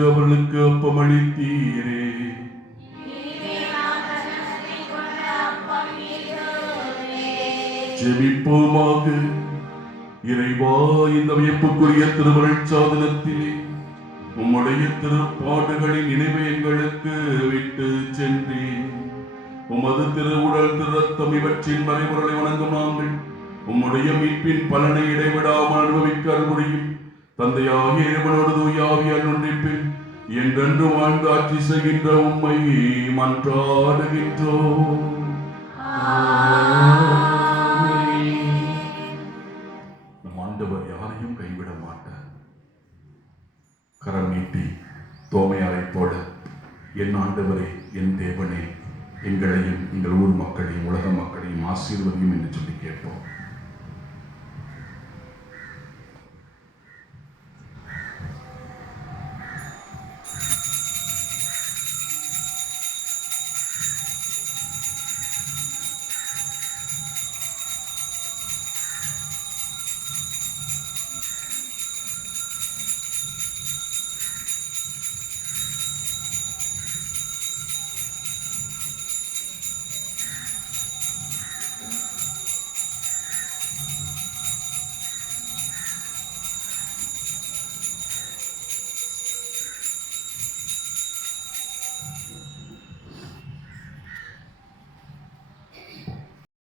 சென்று அவர்களுக்கு அப்பமளித்தீரே. ஜெபிப்போமாக. இறைவா, இந்த வியப்புக்குரிய திருவருள் சாதனத்திலே உம்முடைய திருப்பாடுகளின் நினைவை எங்களுக்கு விட்டு சென்றேன். உமது திருவுடல் திருத்தம் இவற்றின் மறைமுறை வணங்கும் நாங்கள் உம்முடைய மீட்பின் பலனை இடைவிடாமல் அனுபவிக்க அருள்புரியும் தந்தையாகிய இறைவனோடு தூய ஆவியார் ஒன்றிப்பில் என்றென்று வாழ்ந்து ஆட்சி செய்கின்ற உம்மை மன்றாடுகின்றோம். நம் ஆண்டவர் யாரையும் கைவிட மாட்டார். கரம் நீட்டி தோமையாரை போல, என் ஆண்டவரே, என் தேவனே, எங்களையும் எங்கள் ஊர் மக்களையும் உலக மக்களையும் ஆசீர்வதியும் என்று சொல்லி கேட்போம்.